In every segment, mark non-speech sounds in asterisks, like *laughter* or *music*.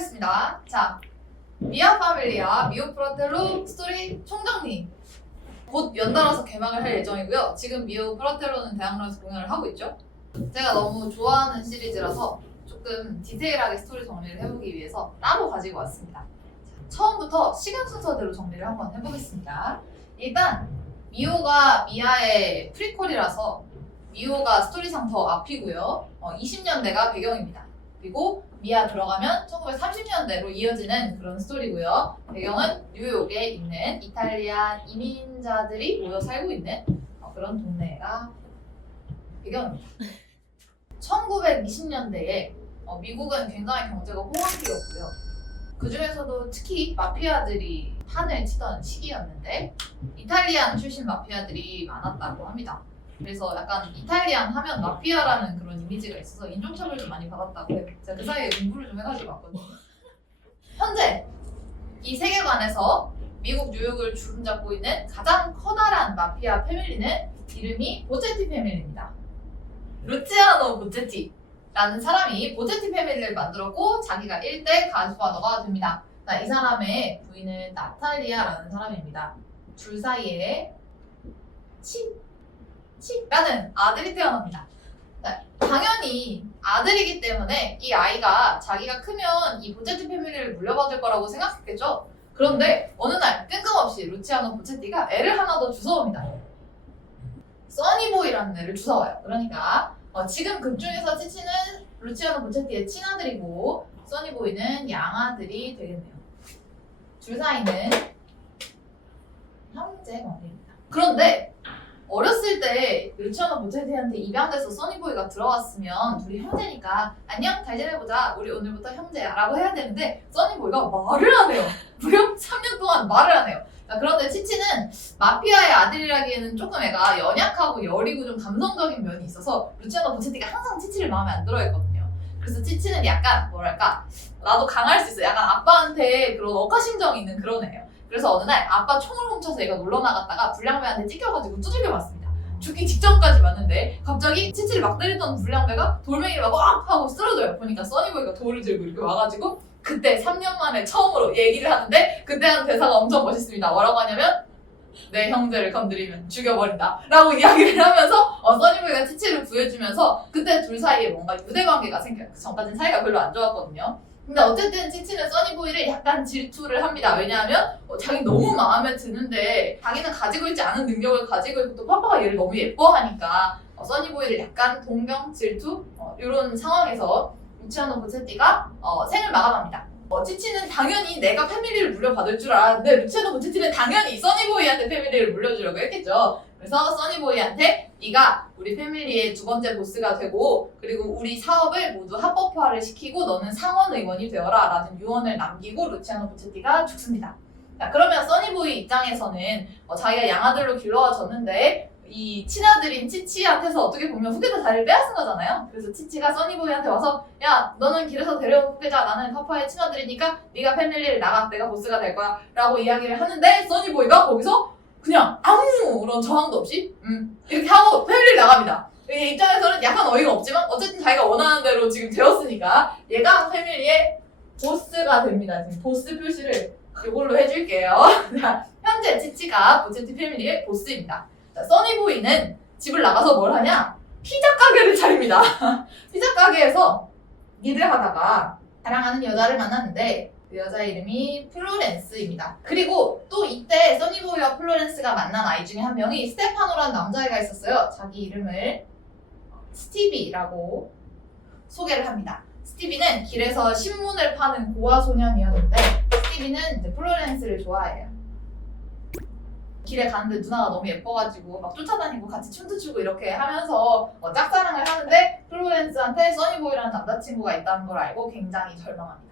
하겠습니다. 자, 미아 파밀리아 미오 프라텔로 스토리 총정리. 곧 연달아서 개막을 할 예정이고요. 지금 미오 프라텔로는 대학로에서 공연을 하고 있죠. 제가 너무 좋아하는 시리즈라서 조금 디테일하게 스토리 정리를 해보기 위해서 따로 가지고 왔습니다. 자, 처음부터 시간 순서대로 정리를 한번 해보겠습니다. 일단 미오가 미아의 프리퀄이라서 미오가 스토리상 더 앞이고요. 어, 20년대가 배경입니다. 그리고 미아 들어가면 1930년대로 이어지는 그런 스토리고요. 배경은 뉴욕에 있는 이탈리안 이민자들이 모여 살고 있는 어, 그런 동네가 배경입니다. *laughs* 1920년대에 어, 미국은 굉장히 경제가 호황기였고요. 그 중에서도 특히 마피아들이 판을 치던 시기였는데 이탈리안 출신 마피아들이 많았다고 합니다. 그래서 약간 이탈리안 하면 마피아라는 그런 이미지가 있어서 인종차별도 많이 받았다고 해요. 제가 그 사이에 공부를 좀 해가지고 왔거든요. *laughs* 현재 이 세계관에서 미국 뉴욕을 주름잡고 있는 가장 커다란 마피아 패밀리는 이름이 보체티 패밀리입니다. 루치아노 보체티라는 사람이 보체티 패밀리를 만들었고 자기가 1대 가수파더가 됩니다. 자, 이 사람의 부인은 나탈리아라는 사람입니다. 둘 사이에 치 치라는 아들이 태어납니다. 네, 당연히 아들이기 때문에 이 아이가 자기가 크면 이 보체티 패밀리를 물려받을 거라고 생각했겠죠. 그런데 어느 날 뜬금없이 루치아노 보체티가 애를 하나 더 주워옵니다. 써니보이라는 애를 주워와요. 그러니까 어, 지금 극 중에서 치치는 루치아노 보체티의 친아들이고 써니보이는 양아들이 되겠네요. 둘 사이는 형제 관계입니다. 그런데 어렸을 때 루치아노 보체티한테 입양돼서 써니보이가 들어왔으면 둘이 형제니까 안녕 잘 지내보자. 우리 오늘부터 형제야 라고 해야 되는데 써니보이가 말을 안 해요. 무려 3년 동안 말을 안 해요. 자, 그런데 치치는 마피아의 아들이라기에는 조금 애가 연약하고 여리고 좀 감성적인 면이 있어서 루치아노 보체티가 항상 치치를 마음에 안 들어했거든요. 그래서 치치는 약간 뭐랄까 나도 강할 수 있어. 약간 아빠한테 그런 억하심정이 있는 그런 애예요 그래서 어느 날 아빠 총을 훔쳐서 얘가 놀러 나갔다가 불량배한테 찢겨가지고 두들겨 맞습니다. 죽기 직전까지 맞는데 갑자기 치치를 막 때리던 불량배가 돌멩이를 막왁 하고 쓰러져요. 보니까 써니보이가 돌을 들고 이렇게 와가지고 그때 3년 만에 처음으로 얘기를 하는데 그때 한 대사가 엄청 멋있습니다. 뭐라고 하냐면 내 형제를 건드리면 죽여버린다 라고 이야기를 하면서 어, 써니보이가 치치를 구해주면서 그때 둘 사이에 뭔가 유대관계가 생겨요. 그 전까지는 사이가 별로 안 좋았거든요. 근데 어쨌든 치치는 써니보이를 약간 질투를 합니다. 왜냐하면 어, 자기 너무 마음에 드는데 자기는 가지고 있지 않은 능력을 가지고 있고 또 파파가 얘를 너무 예뻐하니까 어, 써니보이를 약간 동경, 질투 어, 이런 상황에서 루치아노 보체티가 어, 생을 마감합니다. 어, 치치는 당연히 내가 패밀리를 물려받을 줄 알았는데 루치아노 보체티는 당연히 써니보이한테 패밀리를 물려주려고 했겠죠. 그래서 써니보이한테 네가 우리 패밀리의 두 번째 보스가 되고 그리고 우리 사업을 모두 합법화를 시키고 너는 상원 의원이 되어라 라는 유언을 남기고 루치아노 보체티가 죽습니다. 자, 그러면 써니보이 입장에서는 어, 자기가 양아들로 길러와줬는데 이 친아들인 치치한테서 어떻게 보면 후계자 자리를 빼앗은 거잖아요. 그래서 치치가 써니보이한테 와서 야 너는 길에서 데려온 후계자 나는 파파의 친아들이니까 네가 패밀리를 나가 내가 보스가 될 거야 라고 이야기를 하는데 써니보이가 거기서 그냥 아무런 저항도 없이 음 이렇게 하고 패밀리를 나갑니다. 이 입장에서는 약간 어이가 없지만 어쨌든 자기가 원하는 대로 지금 되었으니까 얘가 패밀리의 보스가 됩니다. 지금 보스 표시를 이걸로 해줄게요. *laughs* 자, 현재 치치가 보체티 패밀리의 보스입니다. 자, 써니보이는 집을 나가서 뭘 하냐? 피자 가게를 차립니다. *laughs* 피자 가게에서 일을 하다가 사랑하는 여자를 만났는데 그 여자 이름이 플로렌스입니다. 그리고 또 이때 써니보이와 플로렌스가 만난 아이 중에 한 명이 스테파노라는 남자애가 있었어요. 자기 이름을 스티비라고 소개를 합니다. 스티비는 길에서 신문을 파는 고아 소년이었는데 스티비는 이제 플로렌스를 좋아해요. 길에 가는데 누나가 너무 예뻐가지고 막 쫓아다니고 같이 춤도 추고 이렇게 하면서 어, 짝사랑을 하는데 플로렌스한테 써니보이라는 남자친구가 있다는 걸 알고 굉장히 절망합니다.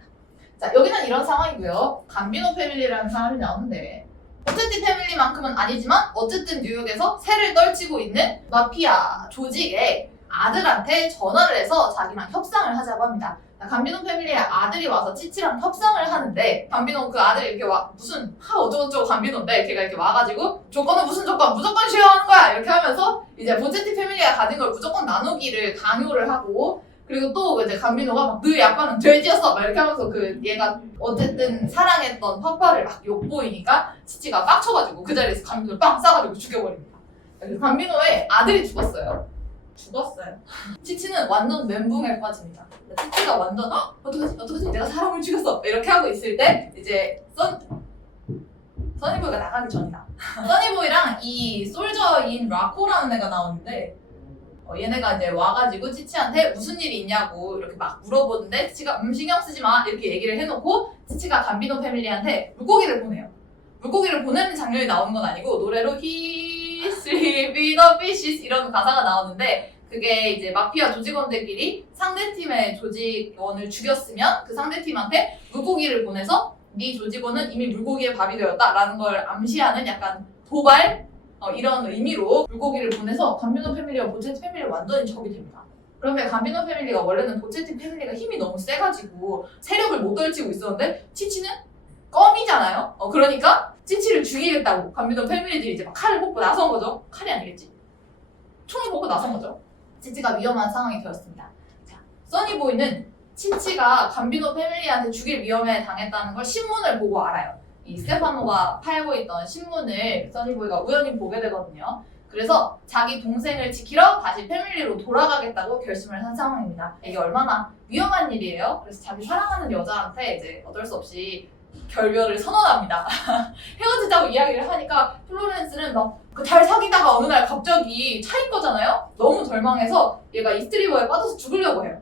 자 여기는 이런 상황이고요. 감비노 패밀리라는 사람이 나오는데 어쨌든 패밀리만큼은 아니지만 어쨌든 뉴욕에서 새를 떨치고 있는 마피아 조직의 아들한테 전화를 해서 자기랑 협상을 하자고 합니다. 감비노 패밀리의 아들이 와서 치치랑 협상을 하는데 감비노 그 아들이 이렇게 와 무슨 하 어쩌고저쩌고 감비노인데 걔가 이렇게 와가지고 조건은 무슨 조건 무조건 쉬어하는 거야 이렇게 하면서 이제 보체티 패밀리가 가진 걸 무조건 나누기를 강요를 하고 그리고 또 이제 감비노가 막 너희 아빠는 돼지였어 막 이렇게 하면서 그 얘가 어쨌든 사랑했던 파파를 막 욕보이니까 치치가 빡쳐가지고 그 자리에서 감비노를 빵 싸가지고 죽여버립니다. 그래서 감비노의 아들이 죽었어요. 죽었어요. 치치는 완전 멘붕에 빠집니다. 치치가 완전 어? 어떡하지? 어떡하지? 내가 사람을 죽였어. 이렇게 하고 있을 때 이제 선 써니보이가 나가기 전이다. 써니보이랑 이 솔저인 라코라는 애가 나오는데 어, 얘네가 이제 와가지고 치치한테 무슨 일이 있냐고 이렇게 막 물어보는데 치치가 음 신경 쓰지 마 이렇게 얘기를 해놓고 치치가 감비노 패밀리한테 물고기를 보내요. 물고기를 보내는 장면이 나오는 건 아니고 노래로 He sleep in the fishes 이런 가사가 나오는데 그게 이제 마피아 조직원들끼리 상대 팀의 조직원을 죽였으면 그 상대 팀한테 물고기를 보내서 네 조직원은 이미 물고기의 밥이 되었다라는 걸 암시하는 약간 도발 어, 이런 의미로 물고기를 보내서 감비노 패밀리와 보체티 패밀리가 완전히 적이 됩니다. 그런데 감비노 패밀리가 원래는 보체티 패밀리가 힘이 너무 세가지고 세력을 못 떨치고 있었는데 치치는 껌이잖아요. 어, 그러니까 치치를 죽이겠다고 감비노 패밀리들이 이제 막 칼을 뽑고 나선 거죠. 칼이 아니겠지. 총을 뽑고 나선 거죠. 치치가 위험한 상황이 되었습니다. 자, 써니보이는 치치가 감비노 패밀리한테 죽일 위험에 당했다는 걸 신문을 보고 알아요. 이 스테파노가 팔고 있던 신문을 써니보이가 우연히 보게 되거든요. 그래서 자기 동생을 지키러 다시 패밀리로 돌아가겠다고 결심을 한 상황입니다. 이게 얼마나 위험한 일이에요. 그래서 자기 사랑하는 여자한테 이제 어쩔 수 없이 결별을 선언합니다. *laughs* 헤어지자고 이야기를 하니까 플로렌스는 막 잘 사귀다가 어느 날 갑자기 차인 거잖아요. 너무 절망해서 얘가 이스트리버에 빠져서 죽으려고 해요.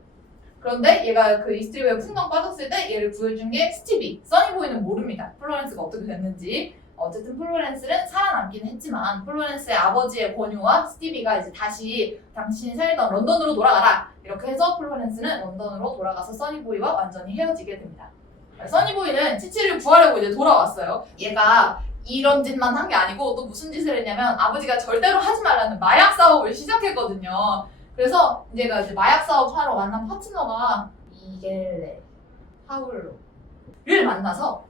그런데 얘가 그 이스트리버에 풍덩 빠졌을 때 얘를 구해준 게 스티비. 써니보이는 모릅니다. 플로렌스가 어떻게 됐는지. 어쨌든 플로렌스는 살아남긴 했지만 플로렌스의 아버지의 권유와 스티비가 이제 다시 당신이 살던 런던으로 돌아가라 이렇게 해서 플로렌스는 런던으로 돌아가서 써니보이와 완전히 헤어지게 됩니다. 써니보이는 치치를 구하려고 이제 돌아왔어요. 얘가 이런 짓만 한 게 아니고 또 무슨 짓을 했냐면 아버지가 절대로 하지 말라는 마약 사업을 시작했거든요. 그래서 얘가 이제 마약 사업 하러 만난 파트너가 이겔레 파울로를 만나서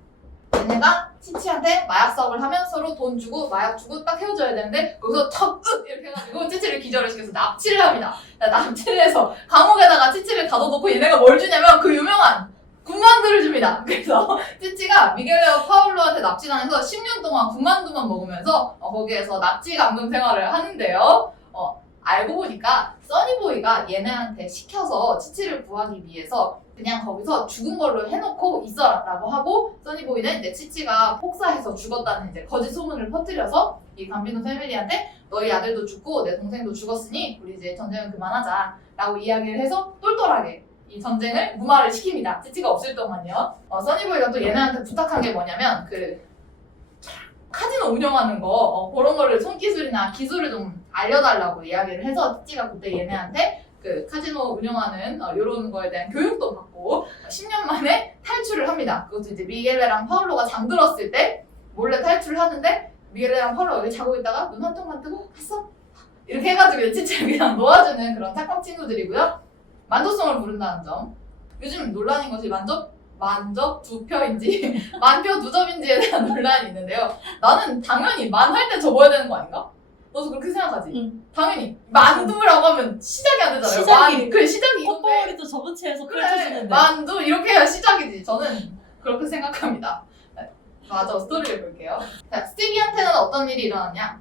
얘네가 치치한테 마약 사업을 하면 서로 돈 주고 마약 주고 딱 헤어져야 되는데 거기서 턱 으! 이렇게 해가지고 치치를 기절을 시켜서 납치를 합니다. 납치를 해서 감옥에다가 치치를 가둬놓고 얘네가 뭘 주냐면 그 유명한 군만두를 줍니다. 그래서 치치가 미겔레오 파울로한테 납치당해서 10년 동안 군만두만 먹으면서 어, 거기에서 납치 감금 생활을 하는데요. 어, 알고 보니까 써니보이가 얘네한테 시켜서 치치를 구하기 위해서 그냥 거기서 죽은 걸로 해놓고 있어라라고 하고 써니보이는 이제 치치가 폭사해서 죽었다는 이제 거짓 소문을 퍼뜨려서 이 감비노 패밀리한테 너희 아들도 죽고 내 동생도 죽었으니 우리 이제 전쟁은 그만하자라고 이야기를 해서 똘똘하게 이 전쟁을 무마를 시킵니다. 치치가 없을 동안요. 어, 써니보이가 또 얘네한테 부탁한 게 뭐냐면 그 카지노 운영하는 거 어, 그런 거를 손기술이나 기술을 좀 알려달라고 이야기를 해서 치치가 그때 얘네한테 그 카지노 운영하는 어, 이런 거에 대한 교육도 받고 10년 만에 탈출을 합니다. 그것도 이제 미겔레랑 파울로가 잠들었을 때 몰래 탈출을 하는데 미겔레랑 파울로가 여기 자고 있다가 눈한 통만 뜨고 갔어 이렇게 해가지고 치치를 그냥 놓아주는 그런 착한 친구들이고요. 만족성을 부른다는 점. 요즘 논란인 것이 만족 만족 두 표인지 *laughs* 만표 두 점인지에 대한 논란이 있는데요. 나는 당연히 만 할 때 접어야 되는 거 아닌가? 너도 그렇게 생각하지? 응. 당연히 만두라고 하면 시작이 안 되잖아요. 시작이. 만, 그래 시작이 이건데 꽃봉오리도 저번 채에서 그래 펼쳐주는데 만두 이렇게 해야 시작이지. 저는 그렇게 생각합니다. 네, 맞아 스토리를 볼게요. 자 스티비한테는 어떤 일이 일어났냐?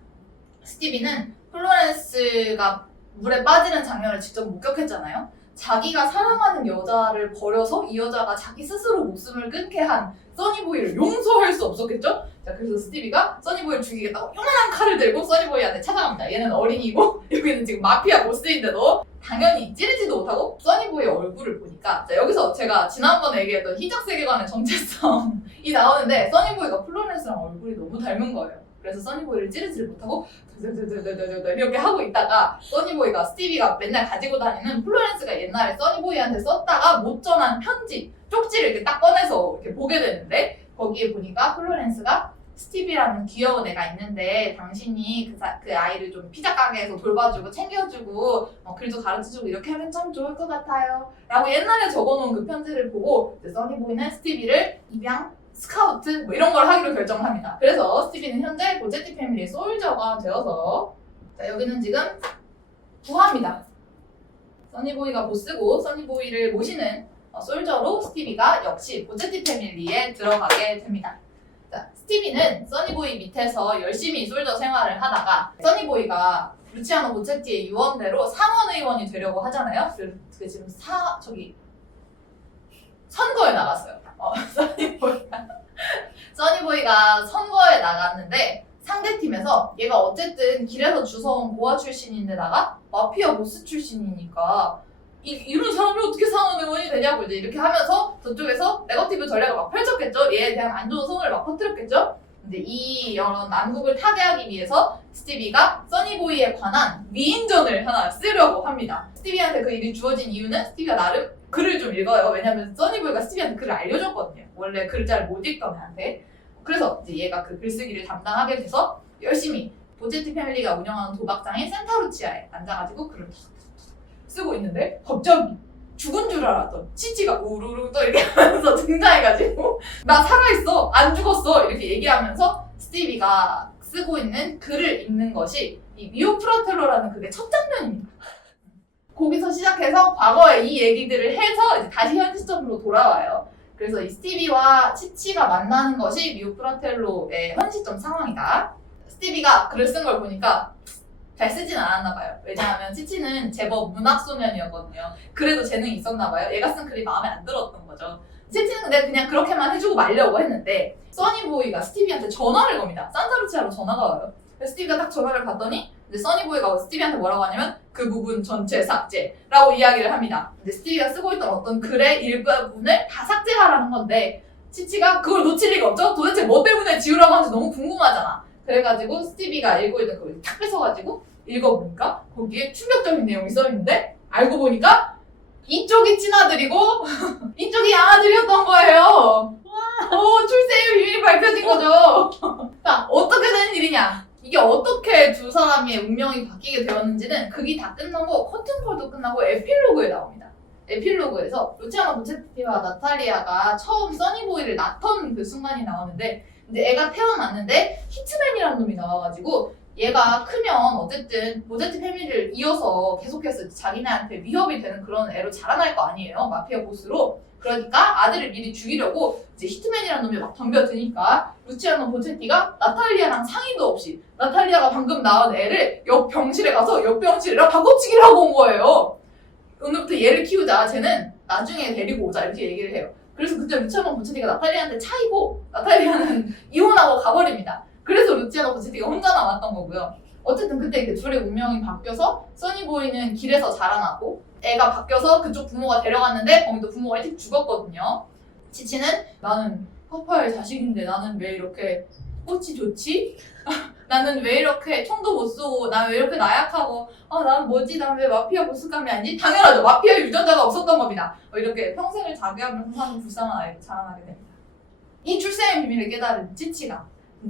스티비는 플로렌스가 물에 빠지는 장면을 직접 목격했잖아요. 자기가 사랑하는 여자를 버려서 이 여자가 자기 스스로 목숨을 끊게 한 써니보이를 용서할 수 없었겠죠? 자, 그래서 스티비가 써니보이를 죽이겠다고 요만한 칼을 들고 써니보이한테 찾아갑니다. 얘는 어린이고 *laughs* 여기는 지금 마피아 보스인데도 당연히 찌르지도 못하고 써니보이의 얼굴을 보니까 자, 여기서 제가 지난번에 얘기했던 희적 세계관의 정체성이 *laughs* 나오는데 써니보이가 플로렌스랑 얼굴이 너무 닮은 거예요. 그래서 써니보이를 찌르지를 못하고 이렇게 하고 있다가 써니보이가 스티비가 맨날 가지고 다니는 플로렌스가 옛날에 써니보이한테 썼다가 못 전한 편지 쪽지를 이렇게 딱 꺼내서 이렇게 보게 되는데 거기에 보니까 플로렌스가 스티비라는 귀여운 애가 있는데 당신이 그, 사- 그 아이를 좀 피자 가게에서 돌봐주고 챙겨주고 어, 글도 가르쳐주고 이렇게 하면 참 좋을 것 같아요 라고 옛날에 적어놓은 그 편지를 보고 써니보이는 스티비를 입양 스카우트 뭐 이런 걸 하기로 결정합니다. 그래서 스티비는 현재 보제티 패밀리의 솔저가 되어서 자, 여기는 지금 부하입니다. 써니보이가 보스고 써니보이를 모시는 어, 솔저로 스티비가 역시 보제티 패밀리에 들어가게 됩니다. 자, 스티비는 써니보이 밑에서 열심히 솔저 생활을 하다가 써니보이가 루치아노 보체티의 유언대로 상원 의원이 되려고 하잖아요. 그, 그 지금 사 저기 선거에 나갔어요. 어, *laughs* 써니보이가 써니보이가 선거에 나갔는데 상대 팀에서 얘가 어쨌든 길에서 주워온 보아 출신인데다가 마피아 보스 출신이니까 이, 이런 사람이 어떻게 상원 의원이 되냐고 이제 이렇게 하면서 저쪽에서 네거티브 전략을 막 펼쳤겠죠. 얘에 대한 안 좋은 소문을 막 퍼뜨렸겠죠. 근데 이 이런 난국을 타개하기 위해서 스티비가 써니보이에 관한 위인전을 하나 쓰려고 합니다. 스티비한테 그 일이 주어진 이유는 스티비가 나름 글을 좀 읽어요. 왜냐면 써니보이가 스티비한테 글을 알려줬거든요. 원래 잘못 읽던 애한테. 그래서 이제 얘가 그 글쓰기를 담당하게 돼서 열심히 보제티 패밀리가 운영하는 도박장인 센타루치아에 앉아가지고 글을 쓰고 있는데 갑자기 죽은 줄 알았던 치치가 우르르 또 이렇게 하면서 *laughs* 등장해가지고 나 살아있어 안 죽었어 이렇게 얘기하면서 스티비가 쓰고 있는 글을 읽는 것이 이 미오 프라텔로라는 그게 첫 장면입니다. 거기서 시작해서 과거에 이 얘기들을 해서 다시 현 시점으로 돌아와요. 그래서 이 스티비와 치치가 만나는 것이 미오 프라텔로의 현 시점 상황이다. 스티비가 글을 쓴 걸 보니까 잘 쓰진 않았나 봐요. 왜냐하면 치치는 제법 문학 소년이었거든요. 그래도 재능이 있었나 봐요. 얘가 쓴 글이 마음에 안 들었던 거죠. 치치는 근데 그냥 그렇게만 해주고 말려고 했는데 써니보이가 스티비한테 전화를 겁니다. 산타루치아로 전화가 와요. 스티비가 딱 전화를 받더니 이제 써니보이가 스티비한테 뭐라고 하냐면 그 부분 전체 삭제라고 이야기를 합니다. 이제 스티비가 쓰고 있던 어떤 글의 일부분을 다 삭제하라는 건데 치치가 그걸 놓칠 리가 없죠. 도대체 뭐 때문에 지우라고 하는지 너무 궁금하잖아. 그래가지고 스티비가 읽고 있는 글을 탁 뺏어가지고 읽어보니까 거기에 충격적인 내용이 써있는데 알고 보니까 이쪽이 친아들이고 *laughs* 이쪽이 양아들이었던 거예요. 오 출생의 비밀이 밝혀진 거죠. *laughs* 자 어떻게 된 일이냐? 이게 어떻게 두 사람의 운명이 바뀌게 되었는지는 극이 다 끝나고 커튼콜도 끝나고 에필로그에 나옵니다. 에필로그에서 루치아노 부체티와 나탈리아가 처음 써니보이를 낳던 그 순간이 나오는데 근데 애가 태어났는데 히트맨이라는 놈이 나와가지고 얘가 크면 어쨌든 보제티 패밀리를 이어서 계속해서 자기네한테 위협이 되는 그런 애로 자라날 거 아니에요 마피아 보스로. 그러니까 아들을 미리 죽이려고 이제 히트맨이라는 놈이 막 덤벼드니까 루치아노 보체티가 나탈리아랑 상의도 없이 나탈리아가 방금 낳은 애를 옆 병실에 가서 옆 병실이랑 바꿔치기를 하고 온 거예요. 오늘부터 얘를 키우자. 쟤는 나중에 데리고 오자. 이렇게 얘기를 해요. 그래서 그때 루치아노 보체티가 나탈리아한테 차이고 나탈리아는 *laughs* 이혼하고 가버립니다. 그래서 루치아노 보체티가 혼자 남았던 거고요. 어쨌든 그때 이렇게 둘의 운명이 바뀌어서 써니보이는 길에서 자라나고 애가 바뀌어서 그쪽 부모가 데려갔는데 거기도 부모가 일찍 죽었거든요. 치치는 나는 파파의 자식인데 나는 왜 이렇게 꽃이 좋지? *laughs* 나는 왜 이렇게 총도 못 쏘고 난 왜 이렇게 나약하고 아 난 뭐지 난 왜 마피아 보스감이 아니지? 당연하죠 마피아 유전자가 없었던 겁니다 어, 이렇게 평생을 자괴하면서 사는 불쌍한 아이로 자라나게 됩니다 이 출생의 비밀을 깨달은 찌치가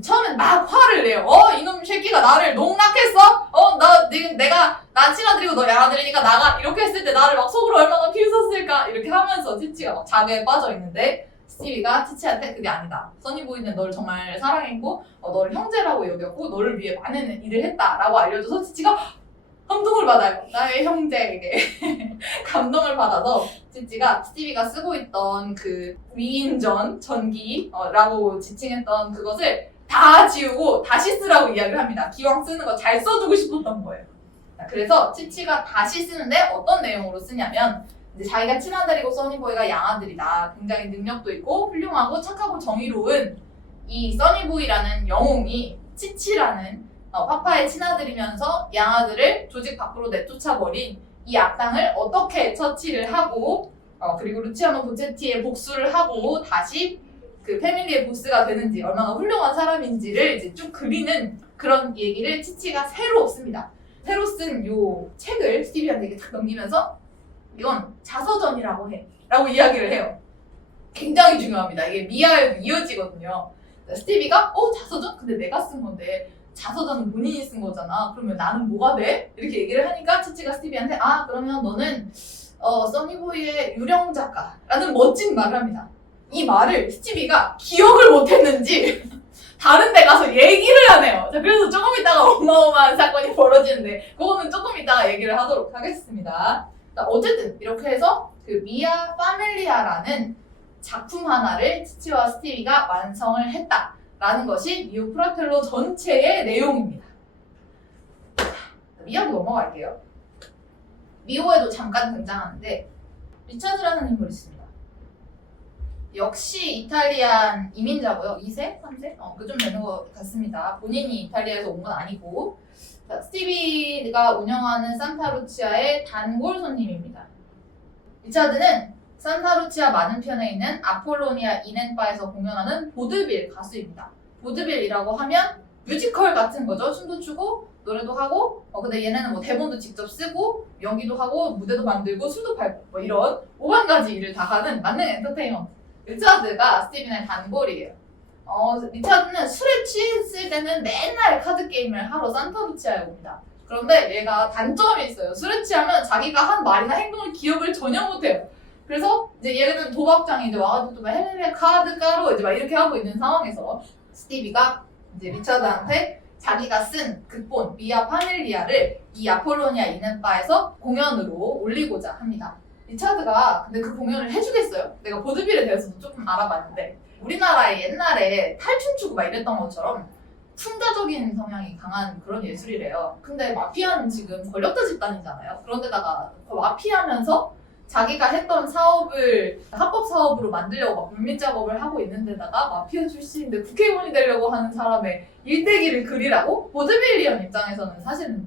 처음엔 막 화를 내요 어 이놈 새끼가 나를 농락했어? 어나 내가 나 친아들이고 너 양아들이니까 나가 이렇게 했을 때 나를 막 속으로 얼마나 비웃었을까 이렇게 하면서 찌치가 막 자괴에 빠져 있는데 스티비가 치치한테 그게 아니다. 써니보이는 너를 정말 사랑했고 어, 너를 형제라고 여겼고 너를 위해 많은 일을 했다 라고 알려줘서 치치가 감동을 받아요. 나의 형제에게 *laughs* 감동을 받아서 치치가 스티비가 쓰고 있던 그 위인전 전기라고 지칭했던 그것을 다 지우고 다시 쓰라고 이야기를 합니다. 기왕 쓰는 거 잘 써주고 싶었던 거예요. 자, 그래서 치치가 다시 쓰는데 어떤 내용으로 쓰냐면 자기가 친아들이고 써니보이가 양아들이다. 굉장히 능력도 있고 훌륭하고 착하고 정의로운 이 써니보이라는 영웅이 치치라는 어, 파파의 친아들이면서 양아들을 조직 밖으로 내쫓아버린 이 악당을 어떻게 처치를 하고 어, 그리고 루치아노 보체티의 복수를 하고 다시 그 패밀리의 보스가 되는지 얼마나 훌륭한 사람인지를 이제 쭉 그리는 그런 얘기를 치치가 새로 씁니다. 새로 쓴 요 책을 스티비한테 탁 넘기면서 이건 자서전이라고 해. 라고 이야기를 해요. 굉장히 중요합니다. 이게 미아에도 이어지거든요. 스티비가, 어, 자서전? 근데 내가 쓴 건데, 자서전은 본인이 쓴 거잖아. 그러면 나는 뭐가 돼? 이렇게 얘기를 하니까 치치가 스티비한테, 아, 그러면 너는, 어, 써니보이의 유령 작가라는 멋진 말을 합니다. 이 말을 스티비가 기억을 못 했는지, 다른 데 가서 얘기를 하네요. 자, 그래서 조금 있다가 어마어마한 사건이 벌어지는데, 그거는 조금 있다가 얘기를 하도록 하겠습니다. 자, 어쨌든 이렇게 해서 그 미아 파밀리아라는 작품 하나를 치치와 스티비가 완성을 했다라는 것이 미오 프라텔로 전체의 내용입니다. 미아도 넘어갈게요. 미오에도 잠깐 등장하는데 리차드라는 인물이 있습니다. 역시 이탈리안 이민자고요. 2세? 3세? 어, 그 좀 되는 것 같습니다. 본인이 이탈리아에서 온 건 아니고 자, 스티비가 운영하는 산타루치아의 단골 손님입니다. 리차드는 산타루치아 맞은편에 있는 아폴로니아 이넨바에서 공연하는 보드빌 가수입니다. 보드빌이라고 하면 뮤지컬 같은 거죠. 춤도 추고 노래도 하고 어, 근데 얘네는 뭐 대본도 직접 쓰고 연기도 하고 무대도 만들고 술도 팔고 뭐 이런 오만 가지 일을 다 하는 만능 엔터테인먼트. 리차드가 스티븐의 단골이에요. 어, 리차드는 술에 취했을 때는 맨날 카드 게임을 하러 산타루치아에 옵니다. 그런데 얘가 단점이 있어요. 술에 취하면 자기가 한 말이나 행동을 기억을 전혀 못해요. 그래서 이제 얘는 도박장에 이제 와가지고 막 헬레 카드 까로 이제 막 이렇게 하고 있는 상황에서 스티비가 이제 리차드한테 자기가 쓴 극본 미아 파밀리아를 이 아폴로니아 이넨바에서 공연으로 올리고자 합니다. 리차드가 근데 그 공연을 해주겠어요? 내가 보드빌에 대해서도 조금 알아봤는데 우리나라에 옛날에 탈춤 추고 막 이랬던 것처럼 풍자적인 성향이 강한 그런 예술이래요. 근데 마피아는 지금 권력자 집단이잖아요. 그런데다가 그 마피아면서 자기가 했던 사업을 합법 사업으로 만들려고 막 물밑 작업을 하고 있는데다가 마피아 출신인데 국회의원이 되려고 하는 사람의 일대기를 그리라고 보드빌리언 입장에서는 사실은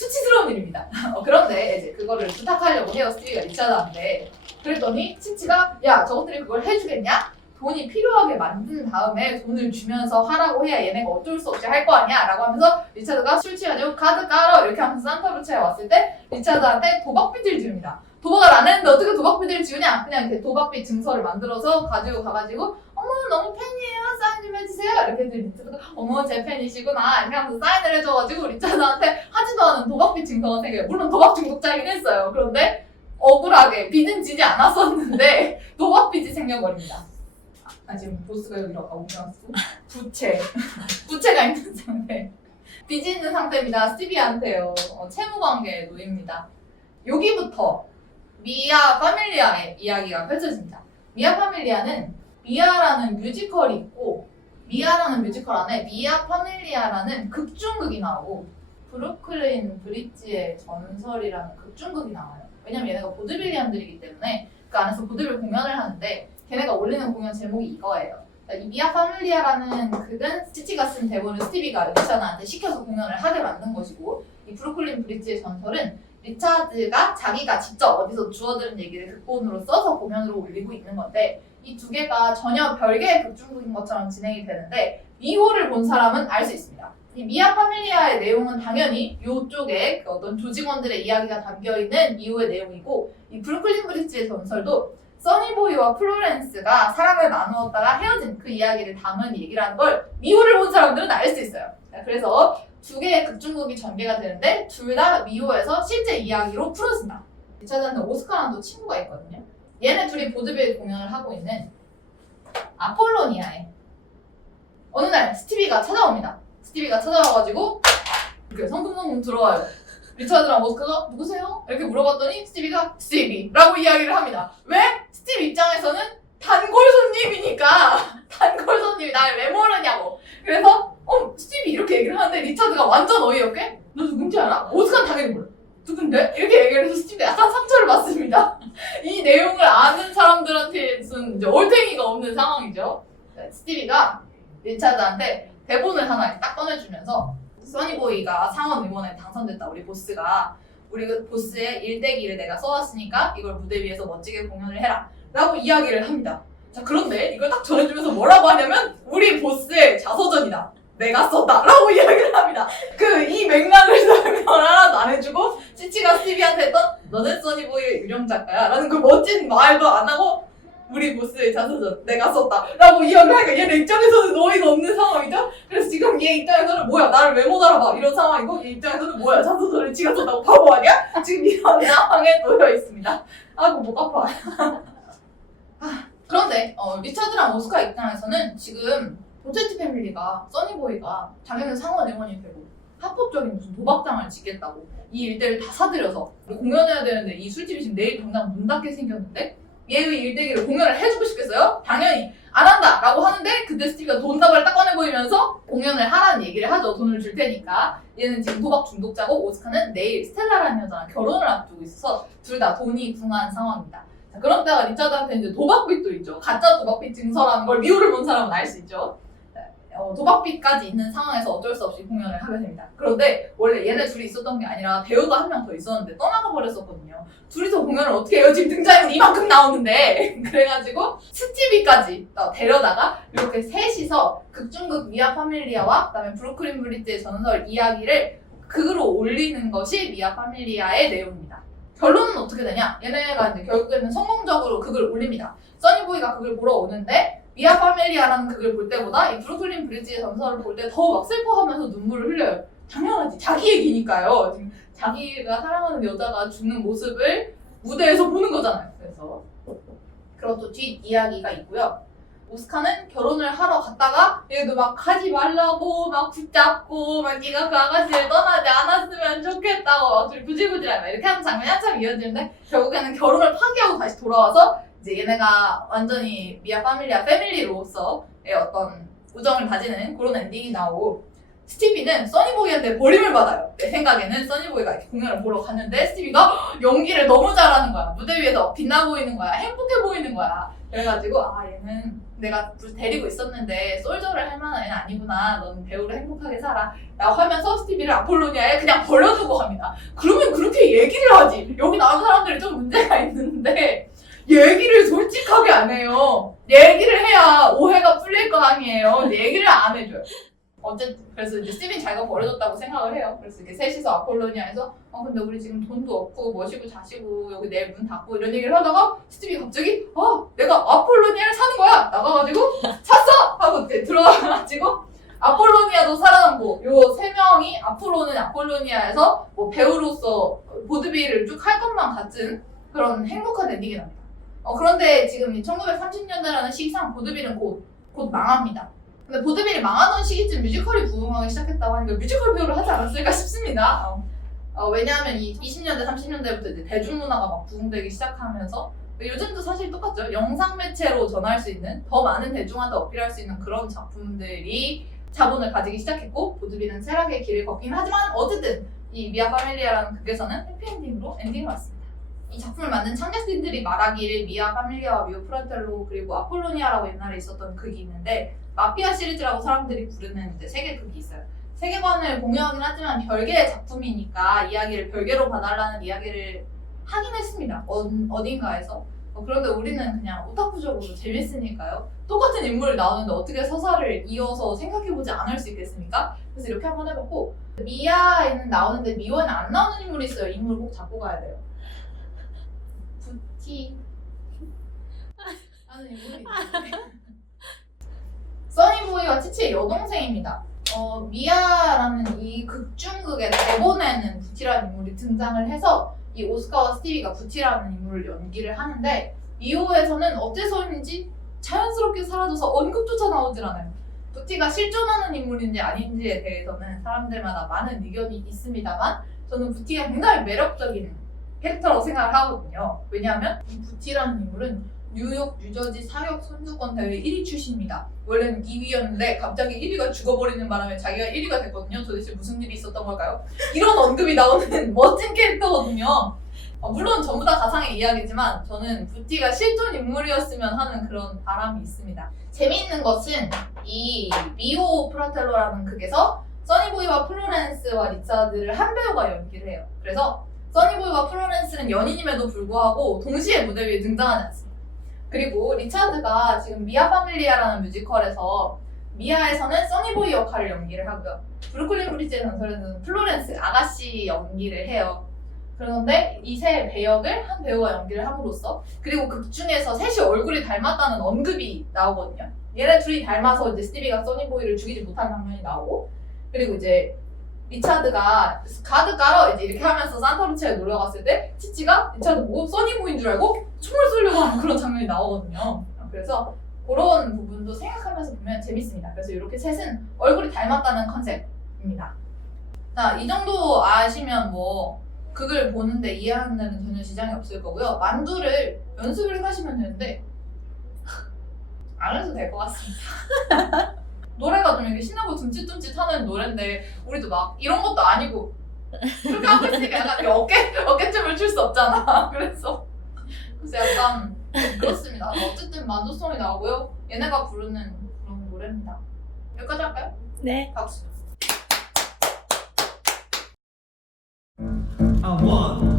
수치스러운 일입니다. *laughs* 어, 그런데 이제 그거를 부탁하려고 해요 스티비가 리차드한테. 그랬더니 치치가 야 저것들이 그걸 해주겠냐? 돈이 필요하게 만든 다음에 돈을 주면서 하라고 해야 얘네가 어쩔 수 없이 할 거 아니야? 라고 하면서 리차드가 술 취하냐고 카드 깔어 이렇게 하면서 산타루치아에 왔을 때 리차드한테 도박빚을 지웁니다. 도박을 안 했는데 어떻게 도박빚을 지우냐? 그냥 이렇게 도박빚 증서를 만들어서 가지고 가가지고 어머 너무 팬이에요. 사인 좀 해주세요. 이렇게 했더니 리차드가 어머 제 팬이시구나. 이렇게 하면서 사인을 해줘가지고 리차드한테 하지도 않은 도박빚 증서가 생겨요. 물론 도박 중독자이긴 했어요. 그런데 억울하게 빚은 지지 않았었는데 *laughs* 도박빚이 생겨버립니다. 아 지금 보스가 여기로 오면서 부채 *laughs* 부채가 있는 상태. 빚이 있는 상태입니다. 스티비한테요. 어, 채무 관계에 놓입니다. 여기부터 미아 파밀리아의 이야기가 펼쳐집니다. 미아 파밀리아는 미아라는 뮤지컬이 있고 미아라는 뮤지컬 안에 미아 파밀리아라는 극중극이 나오고 브루클린 브릿지의 전설이라는 극중극이 나와요 왜냐면 얘네가 보드빌리언들이기 때문에 그 안에서 보드빌 공연을 하는데 걔네가 올리는 공연 제목이 이거예요. 이 미아 파밀리아라는 극은 치치가 쓴 대본을 스티비가 리차드한테 시켜서 공연을 하게 만든 것이고 이 브루클린 브릿지의 전설은 리차드가 자기가 직접 어디서 주워들은 얘기를 극본으로 써서 공연으로 올리고 있는 건데 이 두 개가 전혀 별개의 극중극인 것처럼 진행이 되는데 미호를 본 사람은 알 수 있습니다. 이 미아 파밀리아의 내용은 당연히 이쪽에 그 어떤 조직원들의 이야기가 담겨 있는 미호의 내용이고 이 브루클린 브릿지의 전설도 써니보이와 플로렌스가 사랑을 나누었다가 헤어진 그 이야기를 담은 얘기라는 걸 미호를 본 사람들은 알 수 있어요. 자, 그래서 두 개의 극중극이 전개가 되는데 둘 다 미호에서 실제 이야기로 풀어진다. 리차드한테 오스카랑도 친구가 있거든요. 얘네 둘이 보드빌 공연을 하고 있는 아폴로니아에 어느 날 스티비가 찾아옵니다. 스티비가 찾아와가지고 이렇게 성금성금 들어와요. 리차드랑 오스카가 누구세요? 이렇게 물어봤더니 스티비가 스티비라고 이야기를 합니다. 왜? 스티브 입장에서는 단골 손님이니까 *laughs* 단골 손님이 날 왜 모르냐고. 그래서 어 스티비 이렇게 얘기를 하는데 리차드가 완전 어이없게 너 누군지 알아? 오스카는 당연히 몰라. 누군데? 이렇게 얘기를 해서 스티브가 약간 상처를 받습니다. *laughs* 이 내용을 아는 사람들한테는 이제 올탱이가 없는 상황이죠. 네, 스티비가 리차드한테 대본을 하나 딱 꺼내주면서 써니보이가 상원 의원에 당선됐다 우리 보스가 우리 그 보스의 일대기를 내가 써왔으니까 이걸 무대 위에서 멋지게 공연을 해라 라고 이야기를 합니다 자 그런데 이걸 딱 전해주면서 뭐라고 하냐면 우리 보스의 자서전이다 내가 썼다 라고 *laughs* 이야기를 합니다. 그 이 맥락을 설명을 *laughs* 하나도 안 해주고 치치가 스티비한테 했던 너는 써니보이의 유령 작가야 라는 그 멋진 말도 안 하고 우리 보스의 자서전 내가 썼다 라고 이야기를 하니까 얘 입장에서는 어이가 없는 상황이죠? 그래서 지금 얘 입장에서는 뭐야 나를 왜 못 알아봐 이런 상황이고 얘 입장에서는 뭐야 자소서를 지가 썼다고 *laughs* 바보 아니야? 지금 이런 상황에 놓여 있습니다. 아이고 목 아파. 아, 그런데 어, 리차드랑 오스카 입장에서는 지금 도체티 패밀리가 써니보이가 자기는 상원 의원이 되고 합법적인 무슨 도박장을 짓겠다고 이 일대를 다 사들여서 공연해야 되는데 이 술집이 지금 내일 당장 문 닫게 생겼는데 얘의 일대기를 공연을 해주고 싶겠어요? 당연히 안 한다 라고 하는데 그때 스티브가 돈다발을 딱 꺼내 보이면서 공연을 하라는 얘기를 하죠. 돈을 줄 테니까. 얘는 지금 도박 중독자고 오스카는 내일 스텔라라는 여자랑 결혼을 앞두고 있어서 둘 다 돈이 궁한 상황입니다. 자, 그런 때가 리차드한테 이제 도박빚도 있죠. 가짜 도박빚 증서라는 걸 미호를 본 사람은 알 수 있죠. 어, 도박빚까지 있는 상황에서 어쩔 수 없이 공연을 하게 됩니다. 그런데 원래 얘네 둘이 있었던 게 아니라 배우가 한 명 더 있었는데 떠나가 버렸었거든요. 둘이서 공연을 어떻게 해요? 지금 등장인물 이만큼 나오는데 *laughs* 그래가지고 스티비까지 어, 데려다가 이렇게 셋이서 극중극 미아 파밀리아와 그다음에 브루클린 브릿지의 전설 이야기를 극으로 올리는 것이 미아 파밀리아의 내용입니다. 결론은 어떻게 되냐? 얘네가 이제 결국에는 성공적으로 극을 올립니다. 써니보이가 극을 보러 오는데 미아 파밀리아라는 극을 볼 때보다 이 브루클린 브릿지의 전설을 볼 때 더 막 슬퍼하면서 눈물을 흘려요. 당연하지. 자기 얘기니까요. 지금 자기가 사랑하는 여자가 죽는 모습을 무대에서 보는 거잖아요. 그래서 그런 또 뒷 이야기가 있고요. 오스카는 결혼을 하러 갔다가 얘도 막 하지 말라고 막 붙잡고 막 네가 그 아가씨를 떠나지 않았으면 좋겠다고 막 둘이 부질부질하고 이렇게 하는 장면이 한참 이어지는데 결국에는 결혼을 파기하고 다시 돌아와서 이제 얘네가 완전히 미아 파밀리아 패밀리로서의 어떤 우정을 다지는 그런 엔딩이 나오고 스티비는 써니보이한테 버림을 받아요. 내 생각에는 써니보이가 이렇게 공연을 보러 갔는데 스티비가 *gasps* 연기를 너무 잘하는 거야. 무대 위에서 빛나 보이는 거야. 행복해 보이는 거야. 그래가지고 아 얘는 내가 데리고 있었는데 솔저를 할 만한 애는 아니구나. 너는 배우로 행복하게 살아. 라고 하면서 스티비를 아폴로니아에 그냥 버려두고 갑니다. 그러면 그렇게 얘기를 하지. 여기 나온 사람들이 좀 문제가 있는데 얘기를 솔직하게 안 해요. 얘기를 해야 오해가 풀릴 거 아니에요. 얘기를 안 해줘요. 어쨌든 그래서 이제 스티빈 자기가 버려졌다고 생각을 해요. 그래서 이렇게 셋이서 아폴로니아에서 어 근데 우리 지금 돈도 없고 멋이고 자시고 여기 내일 문 닫고 이런 얘기를 하다가 스티빈이 갑자기 아 내가 아폴로니아를 사는 거야 나가가지고 샀어 하고 들어가가지고 아폴로니아도 살아남고 요 세 명이 앞으로는 아폴로니아에서 뭐 배우로서 보드빌을 쭉할 것만 같은 그런 행복한 엔딩이 납니다. 어 그런데 지금 1930년대라는 시기상 보드빌은 곧 곧 망합니다. 근데 보드빌이 망하던 시기쯤 뮤지컬이 부흥하기 시작했다고 하니까 뮤지컬 배우를 하지 않았을까 싶습니다. 어. 어, 왜냐하면 이 20년대, 30년대부터 이제 대중문화가 막 부흥되기 시작하면서 요즘도 사실 똑같죠. 영상 매체로 전할 수 있는 더 많은 대중한테 어필할 수 있는 그런 작품들이 자본을 가지기 시작했고 보드빌은 쇠락의 길을 걷긴 하지만 어쨌든 이 미아 파밀리아라는 극에서는 해피엔딩으로 엔딩을 왔습니다. 이 작품을 만든 창작진들이 말하기를 미아 파밀리아와 미오 프란텔로 그리고 아폴로니아라고 옛날에 있었던 극이 있는데 마피아 시리즈라고 사람들이 부르는 이제 세계 극이 있어요. 세계관을 공유하긴 하지만 별개의 작품이니까 이야기를 별개로 봐달라는 이야기를 하긴 했습니다. 어, 어딘가에서. 어, 그런데 우리는 그냥 오타쿠적으로 재밌으니까요. 똑같은 인물이 나오는데 어떻게 서사를 이어서 생각해보지 않을 수 있겠습니까? 그래서 이렇게 한번 해봤고 미아에는 나오는데 미호에는 안 나오는 인물이 있어요. 인물 꼭 잡고 가야 돼요. 있는데 *laughs* *laughs* 써니보이와 치치의 여동생입니다. 어, 미아라는 이 극중극의 대본에는 부티라는 인물이 등장을 해서 이 오스카와 스티비가 부티라는 인물을 연기를 하는데 미호에서는 어째서인지 자연스럽게 사라져서 언급조차 나오질 않아요. 부티가 실존하는 인물인지 아닌지에 대해서는 사람들마다 많은 의견이 있습니다만 저는 부티가 굉장히 매력적인 캐릭터라고 생각을 하거든요. 왜냐하면 이 부티라는 인물은 뉴욕 뉴저지 사격 선수권 대회 1위 출신입니다. 원래는 2위였는데 갑자기 1위가 죽어버리는 바람에 자기가 1위가 됐거든요. 도대체 무슨 일이 있었던 걸까요? 이런 언급이 나오는 *laughs* 멋진 캐릭터거든요. 어, 물론 전부 다 가상의 이야기지만 저는 부티가 실존 인물이었으면 하는 그런 바람이 있습니다. 재미있는 것은 이 미오 프라텔로라는 극에서 써니보이와 플로렌스와 리차드를 한 배우가 연기를 해요. 그래서 써니보이와 플로렌스는 연인임에도 불구하고 동시에 무대 위에 등장하지 않습니다. 그리고 리차드가 지금 미아 파밀리아라는 뮤지컬에서 미아에서는 써니보이 역할을 연기를 하고요. 브루클린 브리지의 전설에서는 플로렌스 아가씨 연기를 해요. 그런데 이 세 배역을 한 배우가 연기를 함으로써 그리고 극 중에서 셋이 얼굴이 닮았다는 언급이 나오거든요. 얘네 둘이 닮아서 이제 스티비가 써니보이를 죽이지 못하는 장면이 나오고 그리고 이제 리차드가 가드 깔아 이제 이렇게 하면서 산타루치에 놀러 갔을 때 치치가 리차드 보고 써니보인 줄 알고 총을 쏘려고 하는 그런 장면이 나오거든요. 그래서 그런 부분도 생각하면서 보면 재밌습니다. 그래서 이렇게 셋은 얼굴이 닮았다는 컨셉입니다. 자, 이 정도 아시면 뭐 그걸 보는데 이해하는 데는 전혀 지장이 없을 거고요. 만두를 연습을 해가시면 되는데 안 해도 될 것 같습니다. *laughs* 노래가 좀 이렇게 신나고 둠칫둠칫하는 노래인데 우리도 막 이런 것도 아니고 그렇게 하고 있으니까 약간 어깨 어깨춤을 출 수 없잖아. *laughs* 그래서 그래서 약간 그렇습니다. 어쨌든 만두송이 나오고요. 얘네가 부르는 그런 노래입니다. 여기까지 할까요? 네. 박수. Uh, one,